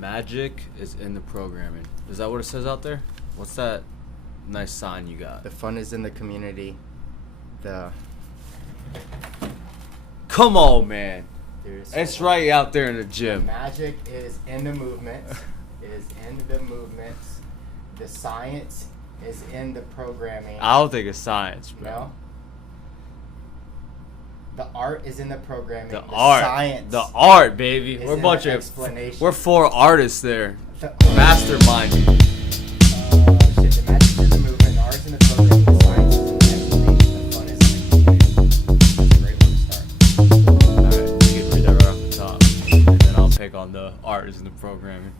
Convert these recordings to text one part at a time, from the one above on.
magic is in the programming. Is that what it says out there? What's that nice sign you got? The fun is in the community. Come on, man. There's It's right out there in the the gym. magic is in the movements. The science is in the programming. I don't think it's science, bro. No. The art is in the programming. The art. Science. The art, baby. is We're a in bunch the of explanation. we're 4 artists there. The, Mastermind. the magic is in the movement. The art is in the programming. The science is in the explanation. The fun is in the community. Great way to start. Alright, you can read that right off the top. And then I'll pick on the art is in the programming.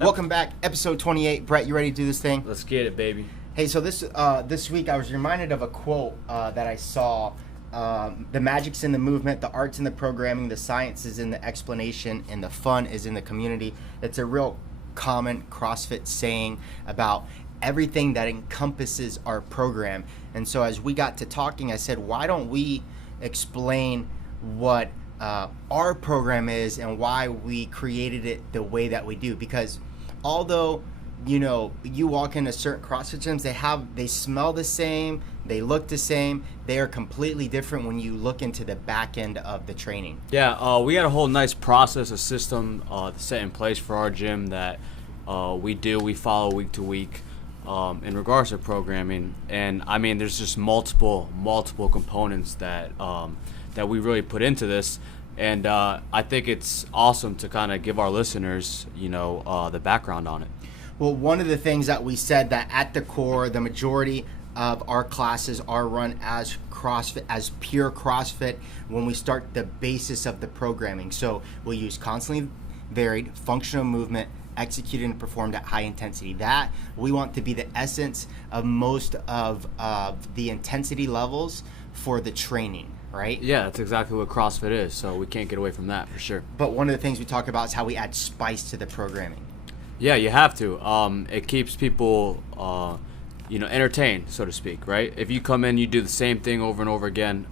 Welcome back, episode 28. Brett, you ready to do this thing? Let's get it, baby. Hey, so this week I was reminded of a quote that I saw. The magic's in the movement, the art's in the programming, the science is in the explanation, and the fun is in the community. It's a real common CrossFit saying about everything that encompasses our program. And so as we got to talking, I said, why don't we explain what our program is and why we created it the way that we do? Because although you walk into certain CrossFit gyms, they smell the same, they look the same, they are completely different when you look into the back end of the training. Yeah, we got a whole nice process, a system set in place for our gym that we follow week to week in regards to programming. And I mean, there's just multiple components that we really put into this. And I think it's awesome to kind of give our listeners, the background on it. Well, one of the things that we said that at the core, the majority of our classes are run as CrossFit, as pure CrossFit when we start the basis of the programming. So we'll use constantly varied functional movement executed and performed at high intensity. That we want to be the essence of most of the intensity levels for the training. Right? Yeah, that's exactly what CrossFit is, so we can't get away from that for sure. But one of the things we talk about is how we add spice to the programming. Yeah, you have to. It keeps people, entertained, so to speak, right? If you come in, you do the same thing over and over again,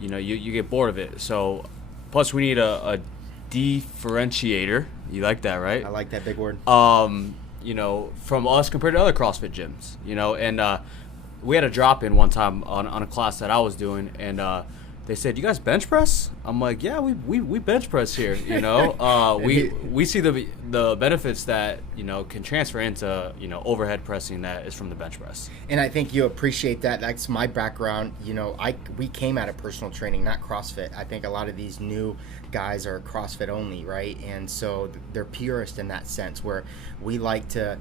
you get bored of it. So, plus we need a differentiator. You like that, right? I like that big word. From us compared to other CrossFit gyms, and we had a drop-in one time on a class that I was doing, and they said, "You guys bench press?" I'm like, "Yeah, we bench press here." We see the benefits that can transfer into overhead pressing that is from the bench press. And I think you appreciate that. That's my background. We came out of personal training, not CrossFit. I think a lot of these new guys are CrossFit only, right? And so they're purist in that sense, where we like to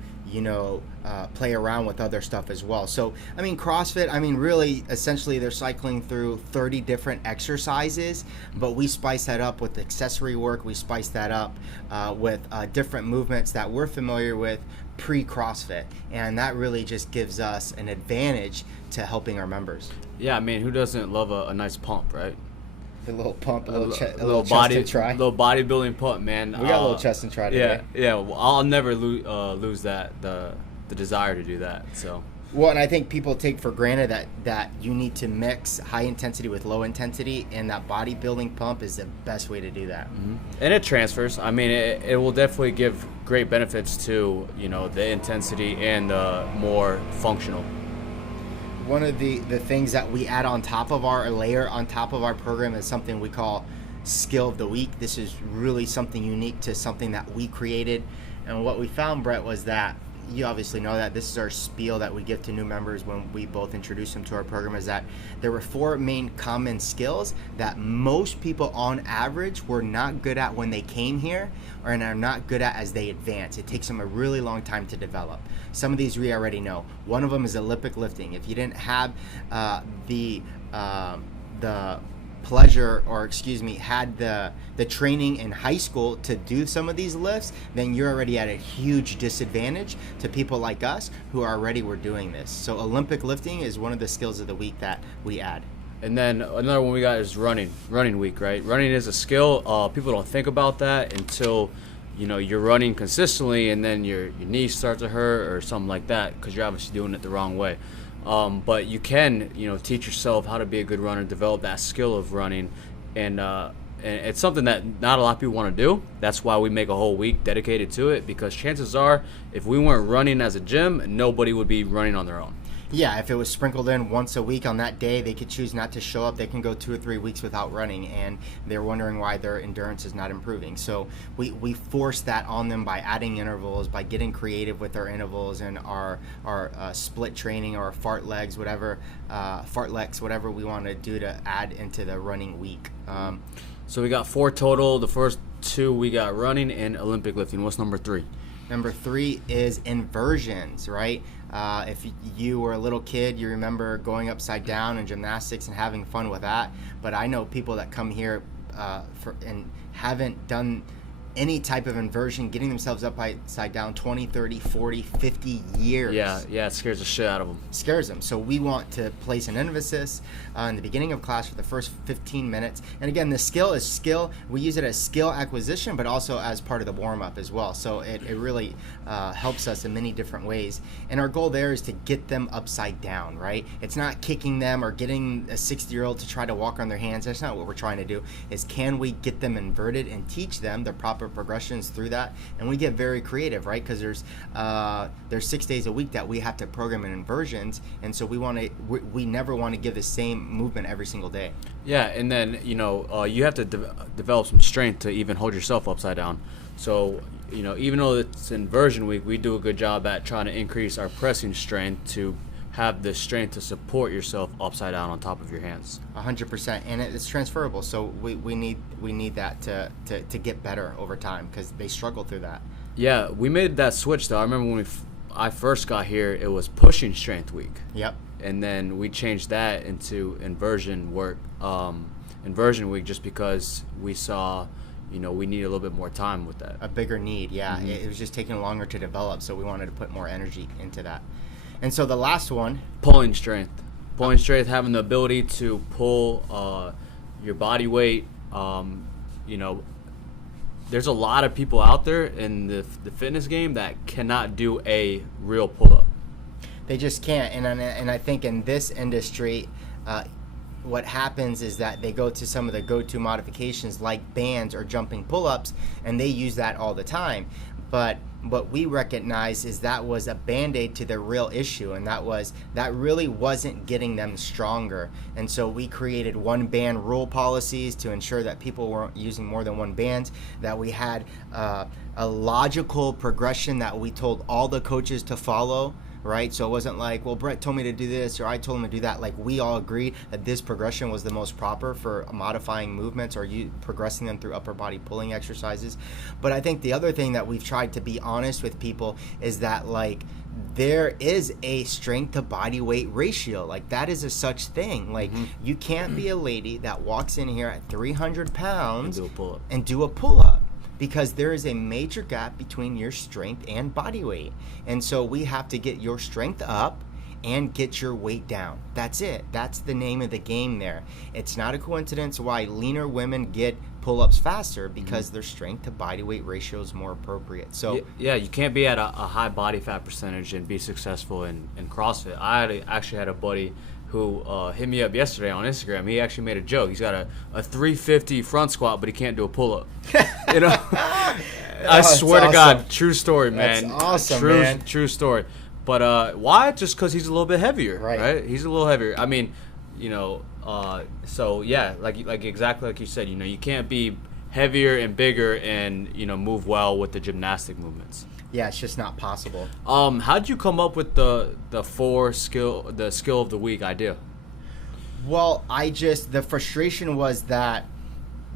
play around with other stuff as well. So I mean, CrossFit, really essentially they're cycling through 30 different exercises, but we spice that up with accessory work. We spice that up with different movements that we're familiar with pre-CrossFit, and that really just gives us an advantage to helping our members. Yeah, I mean, who doesn't love a nice pump, right? A little pump, a little body, chest and try. little bodybuilding pump, man. We got a little chest and try today. Yeah. Well, I'll never lose the desire to do that. So. Well, and I think people take for granted that you need to mix high intensity with low intensity, and that bodybuilding pump is the best way to do that. Mm-hmm. And it transfers. I mean, it will definitely give great benefits to the intensity and the more functional. One of the things that we add on top of our program is something we call Skill of the Week. This is really something unique to something that we created. And what we found, Brett, was that, you obviously know that this is our spiel that we give to new members when we both introduce them to our program, is that there were 4 main common skills that most people on average were not good at when they came here, and are not good at as they advance. It takes them a really long time to develop. Some of these we already know. One of them is Olympic lifting. If you didn't have the pleasure, had the training in high school to do some of these lifts, then you're already at a huge disadvantage to people like us who already were doing this. So Olympic lifting is one of the skills of the week that we add. And then another one we got is running week, right? Running is a skill. People don't think about that until you're running consistently, and then your knees start to hurt or something like that, because you're obviously doing it the wrong way. But you can teach yourself how to be a good runner, develop that skill of running, and and it's something that not a lot of people want to do. That's why we make a whole week dedicated to it, because chances are, if we weren't running as a gym, nobody would be running on their own. Yeah, if it was sprinkled in once a week on that day, they could choose not to show up. They can go 2 or 3 weeks without running, and they're wondering why their endurance is not improving. So we force that on them by adding intervals, by getting creative with our intervals and our split training or fart legs, whatever we want to do to add into the running week. So we got 4 total. The first 2 we got running and Olympic lifting. What's number 3? Number 3 is inversions, right? If you were a little kid, you remember going upside down in gymnastics and having fun with that. But I know people that come here and haven't done any type of inversion, getting themselves upside down 20, 30, 40, 50 years. Yeah, it scares the shit out of them. Scares them. So we want to place an emphasis in the beginning of class for the first 15 minutes. And again, the skill is skill. We use it as skill acquisition, but also as part of the warm-up as well. So it really helps us in many different ways. And our goal there is to get them upside down, right? It's not kicking them or getting a 60-year-old to try to walk on their hands. That's not what we're trying to do. Is can we get them inverted and teach them the proper progressions through that? And we get very creative, right? Because there's 6 days a week that we have to program in inversions, and so we never want to give the same movement every single day. Yeah, and then you have to develop some strength to even hold yourself upside down. So even though it's inversion week, we do a good job at trying to increase our pressing strength to have the strength to support yourself upside down on top of your hands. 100%, and it's transferable. So we need that to get better over time, because they struggle through that. Yeah, we made that switch though. I remember when I first got here, it was pushing strength week. Yep. And then we changed that into inversion week, just because we saw we need a little bit more time with that. A bigger need, yeah. Mm-hmm. It was just taking longer to develop, so we wanted to put more energy into that. And so the last one, pulling strength, having the ability to pull your body weight. There's a lot of people out there in the fitness game that cannot do a real pull-up. They just can't. And I think in this industry, what happens is that they go to some of the go-to modifications like bands or jumping pull-ups, and they use that all the time. But what we recognize is that was a band-aid to the real issue, and that really wasn't getting them stronger. And so we created one band rule policies to ensure that people weren't using more than one band, that we had a logical progression that we told all the coaches to follow. Right? So it wasn't like, well, Brett told me to do this or I told him to do that. Like, we all agreed that this progression was the most proper for modifying movements or you progressing them through upper body pulling exercises. But I think the other thing that we've tried to be honest with people is that, like, there is a strength to body weight ratio. Like, that is a such thing. Like, you can't be a lady that walks in here at 300 pounds and do a pull-up. Because there is a major gap between your strength and body weight. And so we have to get your strength up and get your weight down. That's it. That's the name of the game there. It's not a coincidence why leaner women get pull-ups faster, because their strength to body weight ratio is more appropriate. So yeah, you can't be at a high body fat percentage and be successful in CrossFit. I actually had a buddy who hit me up yesterday on Instagram. He actually made a joke. He's got a 350 front squat, but he can't do a pull-up. I swear to God, true story, man. That's awesome, man. True story. But why? Just because he's a little bit heavier, right? He's a little heavier. I mean, so yeah, like exactly like you said, you can't be heavier and bigger and move well with the gymnastic movements. Yeah, it's just not possible. How'd you come up with the skill of the week idea? Well, the frustration was that,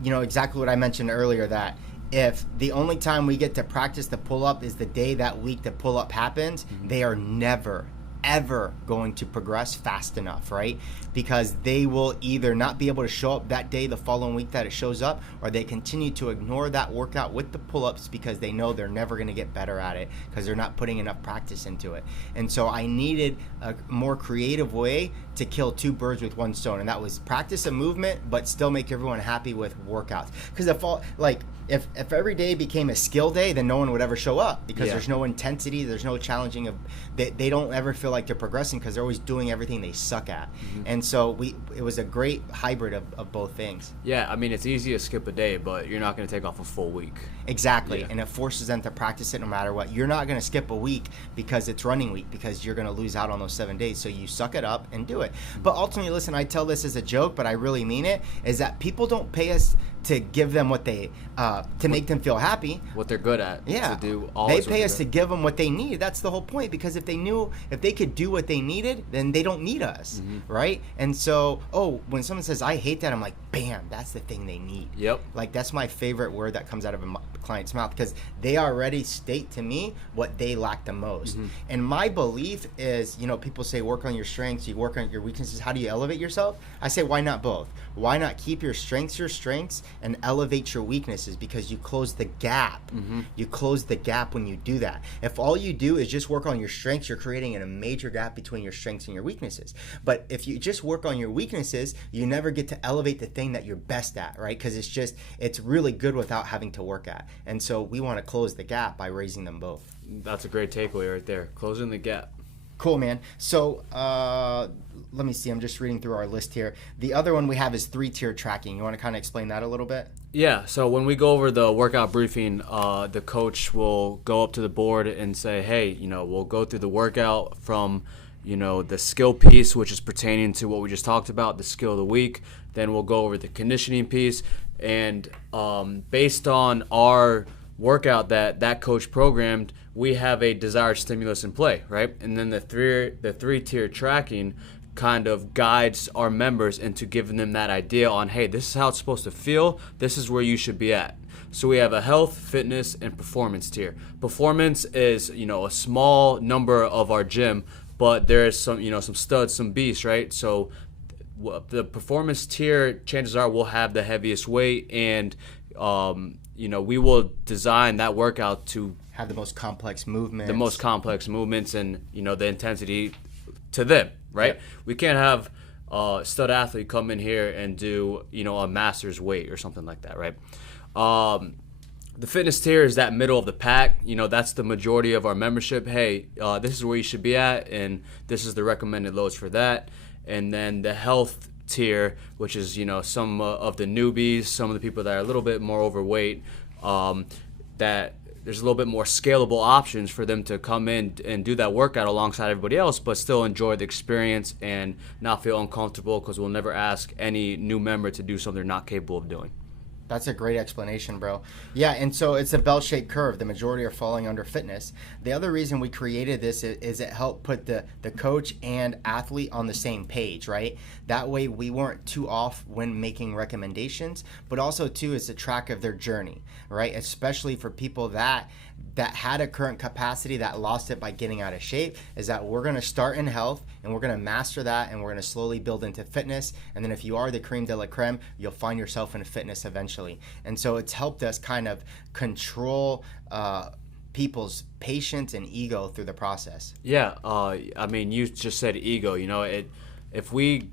exactly what I mentioned earlier, that if the only time we get to practice the pull-up is the day that week the pull-up happens, they are never, ever going to progress fast enough, right? Because they will either not be able to show up that day the following week that it shows up, or they continue to ignore that workout with the pull-ups because they know they're never going to get better at it because they're not putting enough practice into it. And so I needed a more creative way to kill 2 birds with 1 stone, and that was practice a movement but still make everyone happy with workouts. Because if every day became a skill day, then no one would ever show up because there's no intensity, there's no challenging of they don't ever feel feel like they're progressing because they're always doing everything they suck at. And so it was a great hybrid of both things. Yeah, I mean, it's easy to skip a day, but you're not going to take off a full week. Exactly. And it forces them to practice it no matter what. You're not going to skip a week because it's running week, because you're going to lose out on those 7 days. So you suck it up and do it. But ultimately, listen, I tell this as a joke, but I really mean it, is that people don't pay us to give them what they to make them feel happy, what they're good at. Yeah, to do they pay us to give them what they need. That's the whole point, because if they could do what they needed, then they don't need us, right? And so when someone says I hate that, I'm like, bam, that's the thing they need. Yep. Like, that's my favorite word that comes out of a client's mouth, because they already state to me what they lack the most. And my belief is, people say work on your strengths, you work on your weaknesses. How do you elevate yourself? I say, why not both? Why not keep your strengths and elevate your weaknesses? Because you close the gap. You close the gap when you do that. If all you do is just work on your strengths, you're creating a major gap between your strengths and your weaknesses. But if you just work on your weaknesses, you never get to elevate the thing that you're best at, right? Because it's really good without having to work at. And so we want to close the gap by raising them both. That's a great takeaway right there. Closing the gap. Cool, man. So let me see. I'm just reading through our list here. The other one we have is 3-tier tracking. You want to kind of explain that a little bit? Yeah. So when we go over the workout briefing, the coach will go up to the board and say, hey, we'll go through the workout from, the skill piece, which is pertaining to what we just talked about, the skill of the week. Then we'll go over the conditioning piece. And based on our workout that coach programmed, we have a desired stimulus in play, right? And then the 3-tier tracking kind of guides our members into giving them that idea on, hey, this is how it's supposed to feel. This is where you should be at. So we have a health, fitness, and performance tier. Performance is, a small number of our gym, but there's some, some studs, some beasts, right? So the performance tier, chances are we'll have the heaviest weight, and we will design that workout to have the most complex movements. And the intensity to them, right? Yep. We can't have a stud athlete come in here and do a master's weight or something like that, right? The fitness tier is that middle of the pack. That's the majority of our membership. Hey, this is where you should be at, and this is the recommended loads for that. And then the health tier, which is some of the newbies, some of the people that are a little bit more overweight, that there's a little bit more scalable options for them to come in and do that workout alongside everybody else, but still enjoy the experience and not feel uncomfortable, because we'll never ask any new member to do something they're not capable of doing. That's a great explanation, bro. Yeah, and so it's a bell-shaped curve. The majority are falling under fitness. The other reason we created this is it helped put the coach and athlete on the same page, right? That way we weren't too off when making recommendations, but also, too, it's a track of their journey, right? Especially for people that had a current capacity that lost it by getting out of shape, is that we're going to start in health and we're going to master that, and we're going to slowly build into fitness. And then if you are the creme de la creme, you'll find yourself in fitness eventually. And so it's helped us kind of control people's patience and ego through the process. Yeah. I mean, you just said ego. If we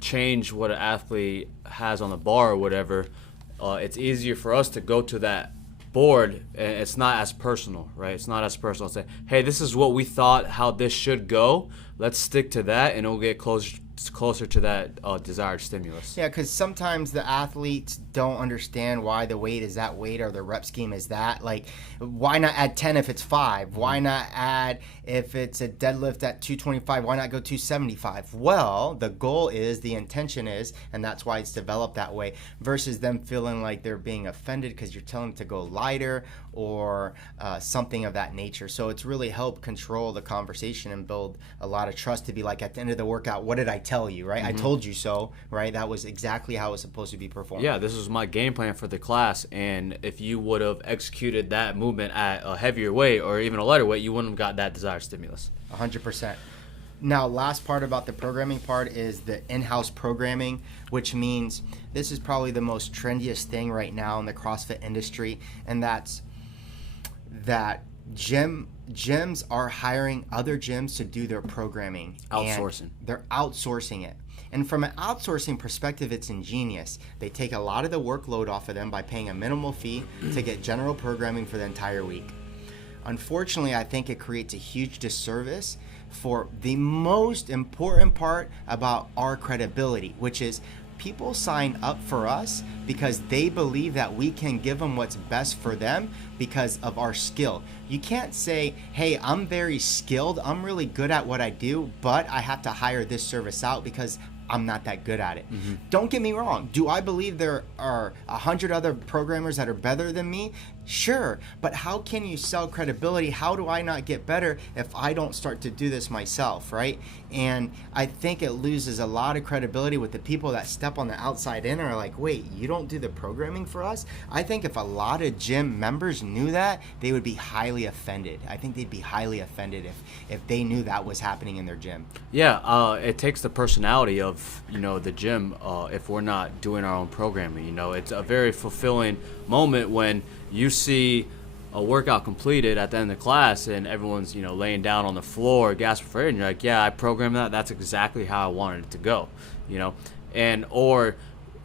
change what an athlete has on the bar or whatever, it's easier for us to go to that board, and it's not as personal, right? It's not as personal. Say, hey, this is what we thought how this should go. Let's stick to that, and it'll get closer to that desired stimulus. Yeah, because sometimes the athletes don't understand why the weight is that weight or the rep scheme is that. Like, why not add 10 if it's 5? Why not add, if it's a deadlift at 225, why not go 275? Well, the goal is, the intention is, and that's why it's developed that way, versus them feeling like they're being offended because you're telling them to go lighter or something of that nature. So it's really helped control the conversation and build a lot of trust to be like, at the end of the workout, what did I tell you, right? I told you so, right? That was exactly how it was supposed to be performed. Yeah, this was my game plan for the class, and if you would have executed that movement at a heavier weight or even a lighter weight, you wouldn't have got that desired stimulus. 100%. Now, last part about the programming part is the in-house programming, which means this is probably the most trendiest thing right now in the CrossFit industry, and that's that gyms are hiring other gyms to do their programming. Outsourcing. They're outsourcing it. And from an outsourcing perspective, it's ingenious. They take a lot of the workload off of them by paying a minimal fee to get general programming for the entire week. Unfortunately, I think it creates a huge disservice for the most important part about our credibility, which is people sign up for us because they believe that we can give them what's best for them because of our skill. You can't say, hey, I'm very skilled, I'm really good at what I do, but I have to hire this service out because I'm not that good at it. Don't get me wrong. Do I believe there are 100 other programmers that are better than me? Sure, but how can you sell credibility? How do I not get better if I don't start to do this myself, right? And I think it loses a lot of credibility with the people that step on the outside in and are like, wait, you don't do the programming for us? I think if a lot of gym members knew that, they would be highly offended. I think they'd be highly offended if they knew that was happening in their gym. Yeah, it takes the personality of, the gym if we're not doing our own programming. It's a very fulfilling moment when you see a workout completed at the end of the class and everyone's, laying down on the floor, gasping for air, and you're like, yeah, I programmed that. That's exactly how I wanted it to go, and or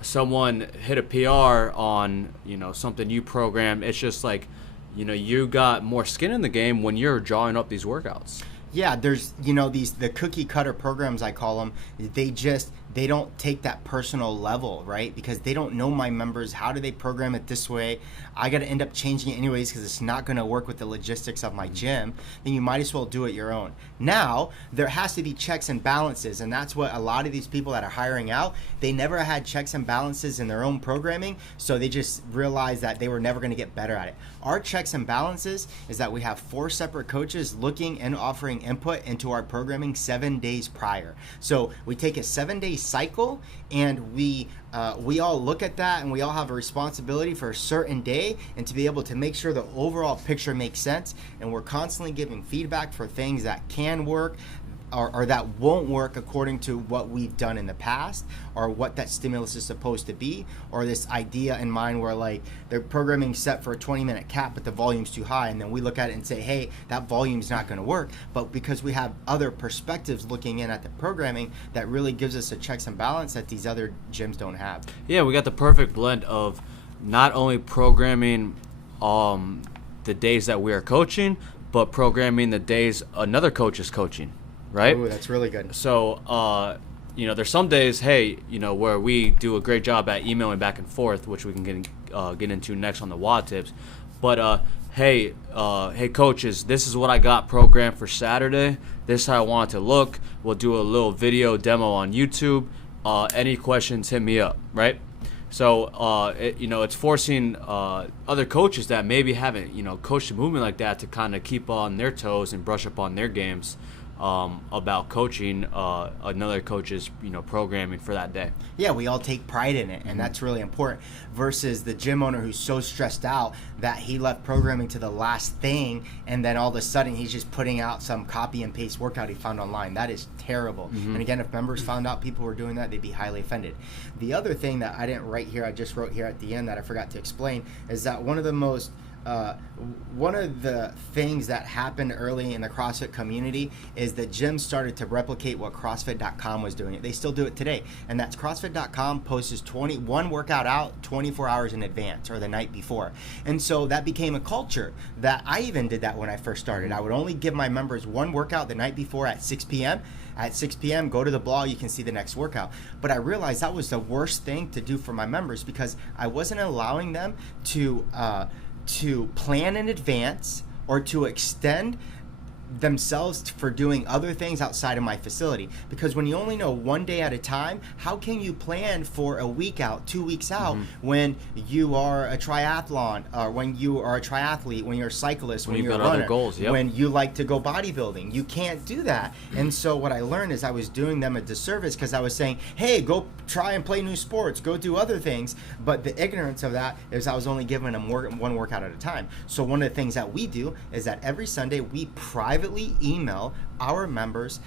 someone hit a PR on, something you programmed. It's just like, you got more skin in the game when you're drawing up these workouts. Yeah, there's, the cookie cutter programs, I call them, they don't take that personal level, right? Because they don't know my members. How do they program it this way? I got to end up changing it anyways because it's not going to work with the logistics of my gym. Then you might as well do it your own. Now, there has to be checks and balances, and that's what a lot of these people that are hiring out, they never had checks and balances in their own programming, so they just realized that they were never going to get better at it. Our checks and balances is that we have 4 separate coaches looking and offering input into our programming 7 days prior. So we take a 7-day cycle and we all look at that and we all have a responsibility for a certain day and to be able to make sure the overall picture makes sense, and we're constantly giving feedback for things that can work or that won't work according to what we've done in the past or what that stimulus is supposed to be, or this idea in mind where like they're programming set for a 20-minute cap but the volume's too high, and then we look at it and say, hey, that volume's not going to work. But because we have other perspectives looking in at the programming, that really gives us a checks and balance that these other gyms don't have. Yeah, we got the perfect blend of not only programming the days that we are coaching, but programming the days another coach is coaching. Right? Ooh, that's really good. So, there's some days, where we do a great job at emailing back and forth, which we can get into next on the WOD tips. But, hey, coaches, this is what I got programmed for Saturday. This is how I want it to look. We'll do a little video demo on YouTube. Any questions, hit me up, right? So, it's forcing other coaches that maybe haven't, coached a movement like that to kind of keep on their toes and brush up on their games. About coaching another coach's programming for that day. Yeah, we all take pride in it, and that's really important, versus the gym owner who's so stressed out that he left programming to the last thing, and then all of a sudden he's just putting out some copy and paste workout he found online. That is terrible. And again, if members found out people were doing that, they'd be highly offended. The other thing that I didn't write here, I just wrote here at the end that I forgot to explain, is that one of the things that happened early in the CrossFit community is that gyms started to replicate what CrossFit.com was doing. They still do it today, and that's CrossFit.com posts one workout out 24 hours in advance or the night before. And so that became a culture that I even did that when I first started. I would only give my members one workout the night before at 6 p.m. At 6 p.m., go to the blog, you can see the next workout. But I realized that was the worst thing to do for my members because I wasn't allowing them to plan in advance or to extend themselves for doing other things outside of my facility. Because when you only know one day at a time, how can you plan for a week out, 2 weeks out, when you are a triathlon, or when you are a triathlete, when you're a cyclist, when you're a runner, other goals, when you like to go bodybuilding? You can't do that. And so what I learned is I was doing them a disservice because I was saying, hey, go try and play new sports, go do other things. But the ignorance of that is I was only giving them one workout at a time. So one of the things that we do is that every Sunday we privately email our members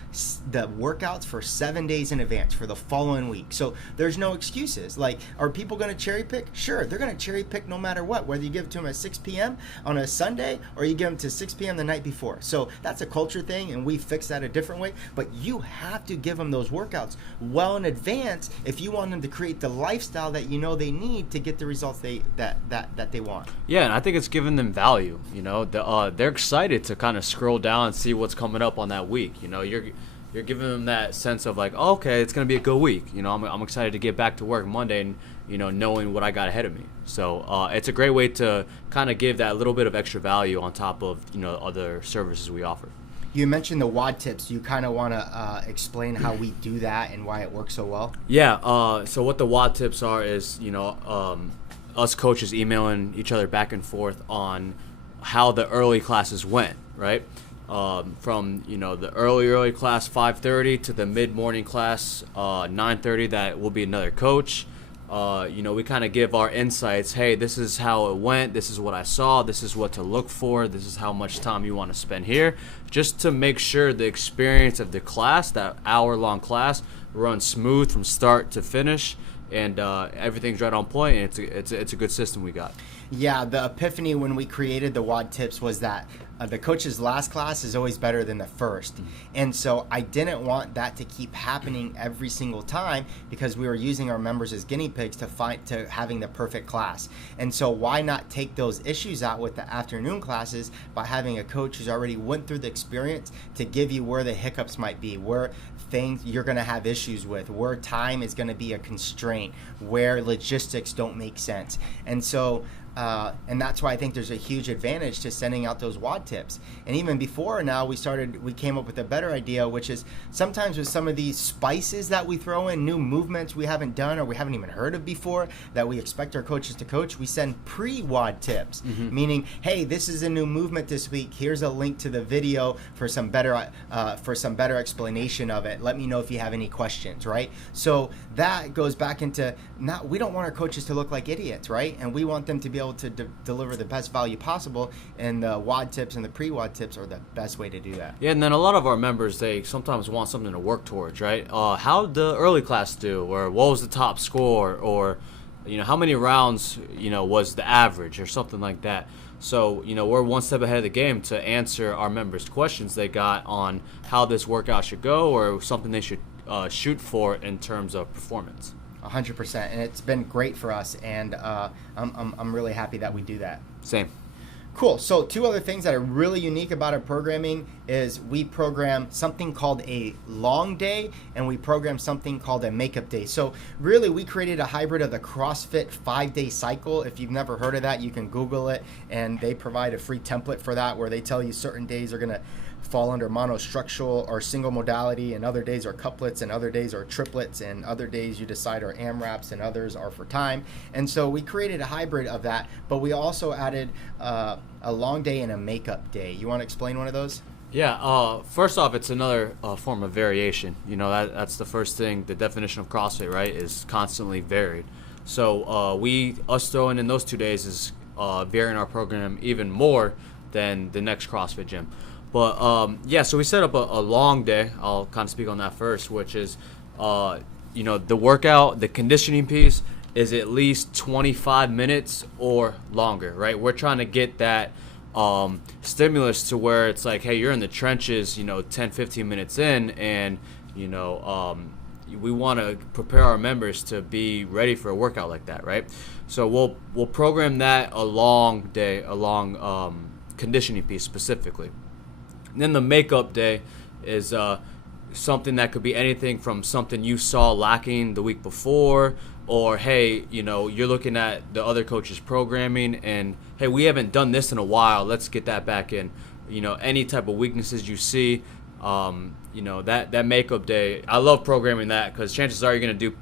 the workouts for 7 days in advance for the following week. So there's no excuses. Like, are people going to cherry pick? Sure, they're going to cherry pick no matter what, whether you give it to them at 6 p.m. on a Sunday or you give them to 6 p.m. the night before. So that's a culture thing, and we fix that a different way. But you have to give them those workouts well in advance if you want them to create the lifestyle that you know they need to get the results that they want. Yeah, and I think it's giving them value. They're excited to kind of scroll down and see what's coming up on that week. You're giving them that sense of like, oh, okay, it's gonna be a good week. I'm excited to get back to work Monday and knowing what I got ahead of me. So it's a great way to kind of give that little bit of extra value on top of other services we offer. You mentioned the WOD tips. You kind of want to explain how we do that and why it works so well? Yeah. So what the WOD tips are is us coaches emailing each other back and forth on how the early classes went, right? From the early class 5:30 to the mid-morning class 9:30 that will be another coach. We kind of give our insights. Hey, this is how it went. This is what I saw. This is what to look for. This is how much time you want to spend here, just to make sure the experience of the class, that hour-long class, runs smooth from start to finish, and everything's right on point. And it's a good system we got. Yeah, the epiphany when we created the WOD tips was that the coach's last class is always better than the first. And so I didn't want that to keep happening every single time, because we were using our members as guinea pigs to having the perfect class. And so why not take those issues out with the afternoon classes by having a coach who's already went through the experience to give you where the hiccups might be, where things you're going to have issues with, where time is going to be a constraint, where logistics don't make sense. And so and that's why I think there's a huge advantage to sending out those WOD tips. And even before now, we came up with a better idea, which is sometimes with some of these spices that we throw in, new movements we haven't done or we haven't even heard of before that we expect our coaches to coach, we send pre-WOD tips, meaning, hey, this is a new movement this week. Here's a link to the video for some better explanation of it. Let me know if you have any questions, right? So that goes back into, we don't want our coaches to look like idiots, right? And we want them to be able to deliver the best value possible, and the WOD tips and the pre-WOD tips are the best way to do that. Yeah, and then a lot of our members, they sometimes want something to work towards, right? How'd the early class do, or what was the top score, or how many rounds was the average, or something like that. So we're one step ahead of the game to answer our members' questions they got on how this workout should go, or something they should shoot for in terms of performance. 100%, and it's been great for us, and I'm really happy that we do that. Same. Cool. So 2 other things that are really unique about our programming is we program something called a long day, and we program something called a makeup day. So really, we created a hybrid of the CrossFit 5-day cycle. If you've never heard of that, you can Google it, and they provide a free template for that where they tell you certain days are going to fall under monostructural or single modality, and other days are couplets, and other days are triplets, and other days you decide are AMRAPs, and others are for time. And so we created a hybrid of that, but we also added a long day and a makeup day. You want to explain one of those? Yeah, first off, it's another form of variation. That's the first thing. The definition of CrossFit, right, is constantly varied. So us throwing in those 2 days is varying our program even more than the next CrossFit gym. But so we set up a long day. I'll kind of speak on that first, which is, the workout, the conditioning piece is at least 25 minutes or longer, right? We're trying to get that stimulus to where it's like, hey, you're in the trenches, 10, 15 minutes in, and, we want to prepare our members to be ready for a workout like that, right? So we'll program that a long day, a long conditioning piece specifically. And then the makeup day is something that could be anything from something you saw lacking the week before, or hey, you're looking at the other coach's programming and hey, we haven't done this in a while, let's get that back in. Any type of weaknesses you see, that makeup day, I love programming that because chances are you're going to do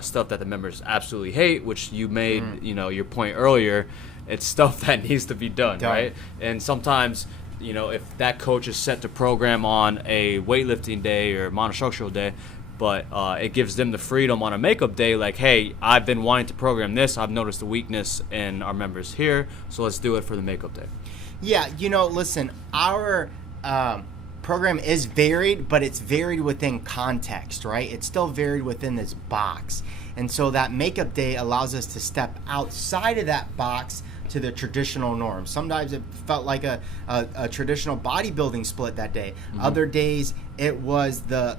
stuff that the members absolutely hate, which you made, your point earlier. It's stuff that needs to be done. Right? And sometimes, if that coach is set to program on a weightlifting day or monostructural day, but it gives them the freedom on a makeup day, like, hey, I've been wanting to program this. I've noticed a weakness in our members here, so let's do it for the makeup day. Yeah, listen, our program is varied, but it's varied within context, right? It's still varied within this box. And so that makeup day allows us to step outside of that box to the traditional norm. Sometimes it felt like a traditional bodybuilding split that day. Mm-hmm. Other days it was the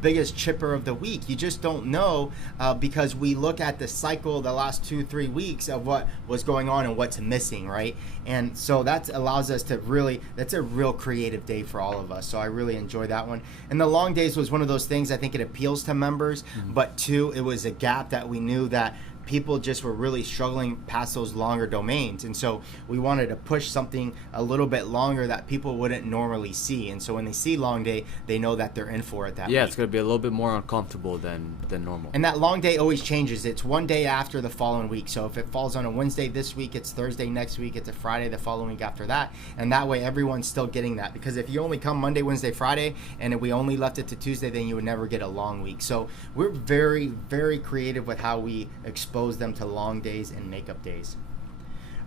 biggest chipper of the week. You just don't know because we look at the cycle the last 2-3 weeks of what was going on and what's missing, right? And so that allows us to really, that's a real creative day for all of us. So I really enjoy that one. And the long days was one of those things, I think it appeals to members, mm-hmm. but two, it was a gap that we knew that people just were really struggling past those longer domains. And so we wanted to push something a little bit longer that people wouldn't normally see. And so when they see long day, they know that they're in for it that week. It's going to be a little bit more uncomfortable than normal. And that long day always changes. It's one day after the following week. So if it falls on a Wednesday this week, it's Thursday next week, it's a Friday the following week after that. And that way everyone's still getting that. Because if you only come Monday, Wednesday, Friday, and if we only left it to Tuesday, then you would never get a long week. So we're very, very creative with how we expose them to long days and makeup days.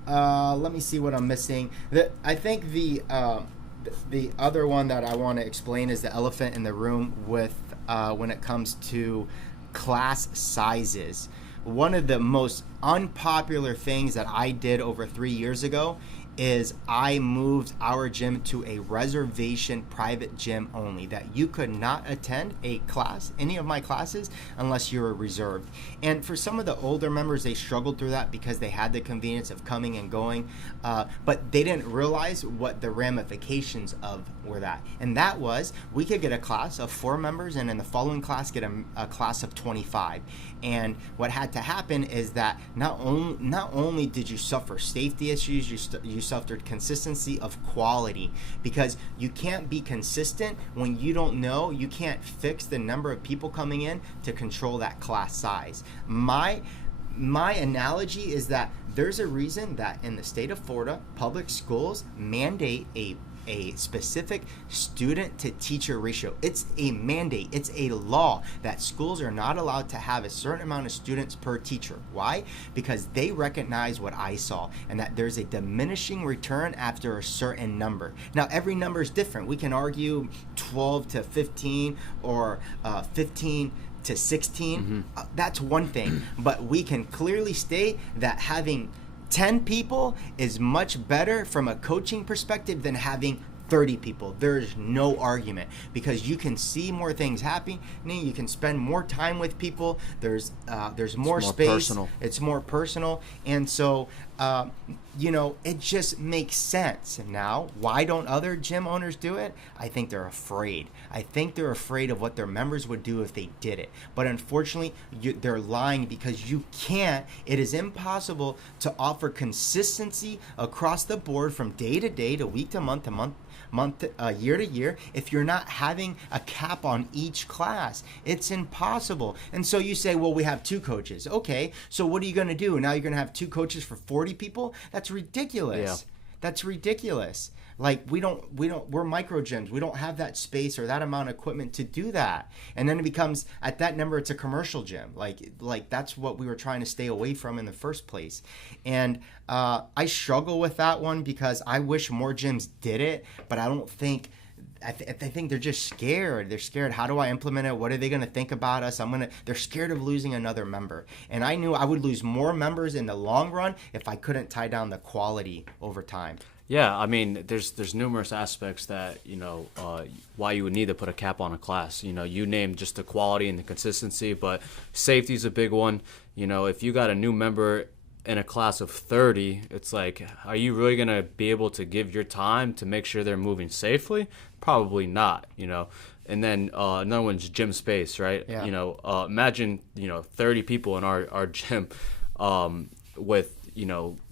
Let me see what I'm missing. I think the other one that I want to explain is the elephant in the room with when it comes to class sizes. One of the most unpopular things that I did over 3 years ago is I moved our gym to a reservation private gym only, that you could not attend a class, any of my classes, unless you were reserved. And for some of the older members, they struggled through that because they had the convenience of coming and going, but they didn't realize what the ramifications of were that. And that was, we could get a class of 4 members and in the following class get a class of 25. And what had to happen is that not only did you suffer safety issues, you suffered consistency of quality, because you can't be consistent when you don't know, you can't fix the number of people coming in to control that class size. My analogy is that there's a reason that in the state of Florida, public schools mandate a specific student to teacher ratio. It's a mandate. It's a law that schools are not allowed to have a certain amount of students per teacher. Why? Because they recognize what I saw, and that there's a diminishing return after a certain number. Now, every number is different. We can argue 12 to 15 or 15 to 16. Mm-hmm. That's one thing. But we can clearly state that having 10 people is much better from a coaching perspective than having 30 people. There's no argument, because you can see more things happening. You can spend more time with people. There's more space. Personal. It's more personal. And so, it just makes sense. Now, why don't other gym owners do it? I think they're afraid. I think they're afraid of what their members would do if they did it. But unfortunately, they're lying, because you can't. It is impossible to offer consistency across the board from day to day to week to month, year to year, if you're not having a cap on each class. It's impossible. And so you say, well, we have 2 coaches. Okay, so what are you going to do? Now you're going to have 2 coaches for 40 people? That's ridiculous. Yeah. That's ridiculous. Like, we're micro gyms. We don't have that space or that amount of equipment to do that. And then it becomes, at that number, it's a commercial gym. Like that's what we were trying to stay away from in the first place. And I struggle with that one, because I wish more gyms did it, but I don't think, I think they're just scared. They're scared. How do I implement it? What are they going to think about us? They're scared of losing another member. And I knew I would lose more members in the long run if I couldn't tie down the quality over time. Yeah, I mean, there's numerous aspects that, why you would need to put a cap on a class. You named just the quality and the consistency, but safety is a big one. If you got a new member in a class of 30, it's like, are you really going to be able to give your time to make sure they're moving safely? Probably not, And then another one's gym space, right? Yeah. Imagine, 30 people in our gym with,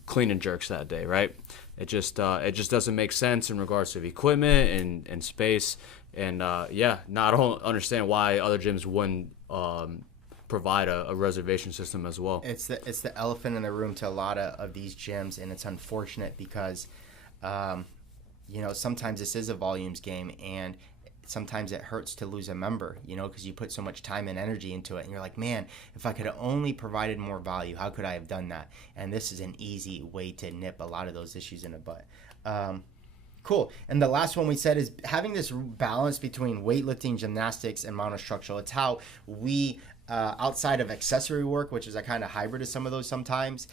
clean and jerks that day, right? It just doesn't make sense in regards to equipment and space. And I don't understand why other gyms wouldn't provide a reservation system as well. It's the elephant in the room to a lot of these gyms, and it's unfortunate because sometimes this is a volumes game, and sometimes it hurts to lose a member, because you put so much time and energy into it, and you're like, man, if I could have only provided more value, how could I have done that? And this is an easy way to nip a lot of those issues in the butt. Cool. And the last one we said is having this balance between weightlifting, gymnastics, and monostructural. It's how we, outside of accessory work, which is a kind of hybrid of some of those sometimes,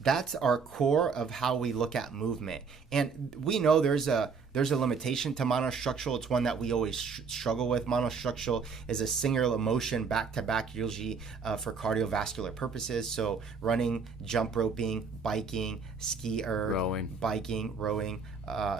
that's our core of how we look at movement. And we know there's a limitation to monostructural. It's one that we always struggle with. Monostructural is a singular motion back to back, usually for cardiovascular purposes. So running, jump roping, biking, rowing. biking, rowing.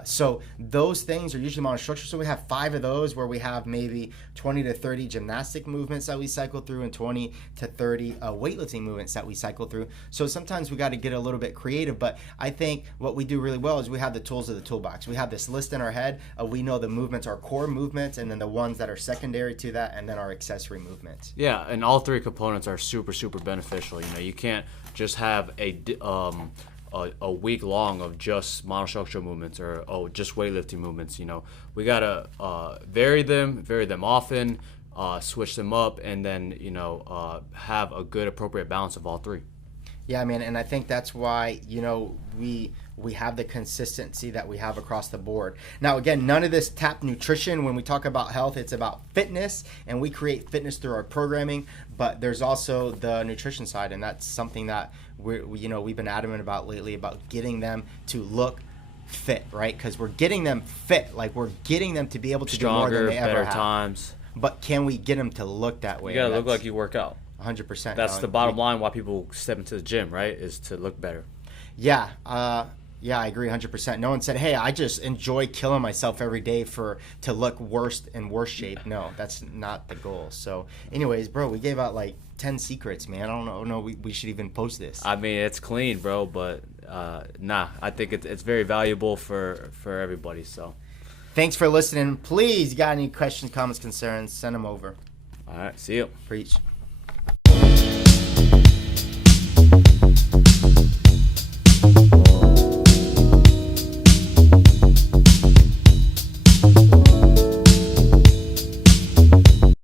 So those things are usually monostructural. So we have 5 of those where we have maybe 20 to 30 gymnastic movements that we cycle through and 20 to 30 weightlifting movements that we cycle through. So sometimes we got to get a little bit creative, but I think what we do really well is we have the tools of the toolbox. We have this list in our head. We know the movements are core movements, and then the ones that are secondary to that, and then our accessory movements. Yeah, and all 3 components are super, super beneficial. You know, you can't just have a week long of just monostructural movements or just weightlifting movements. You know, we gotta vary them often, switch them up, and then have a good appropriate balance of all 3. Yeah, man, and I think that's why we have the consistency that we have across the board. Now, again, none of this tap nutrition. When we talk about health, it's about fitness, and we create fitness through our programming. But there's also the nutrition side, and that's something that we've been adamant about lately, about getting them to look fit, right? Because we're getting them fit, like we're getting them to be able to stronger, do more than they ever better have. Times. But can we get them to look that way? You gotta look like you work out. 100%. That's the bottom line. Why people step into the gym, right? Is to look better. Yeah. Yeah, I agree 100%. No one said, hey, I just enjoy killing myself every day to look worse in worse shape. No, that's not the goal. So anyways, bro, we gave out like 10 secrets, man. I don't know we should even post this. I mean, it's clean, bro, but I think it's very valuable for everybody. So thanks for listening. Please, you got any questions, comments, concerns, send them over. All right, see you. Preach.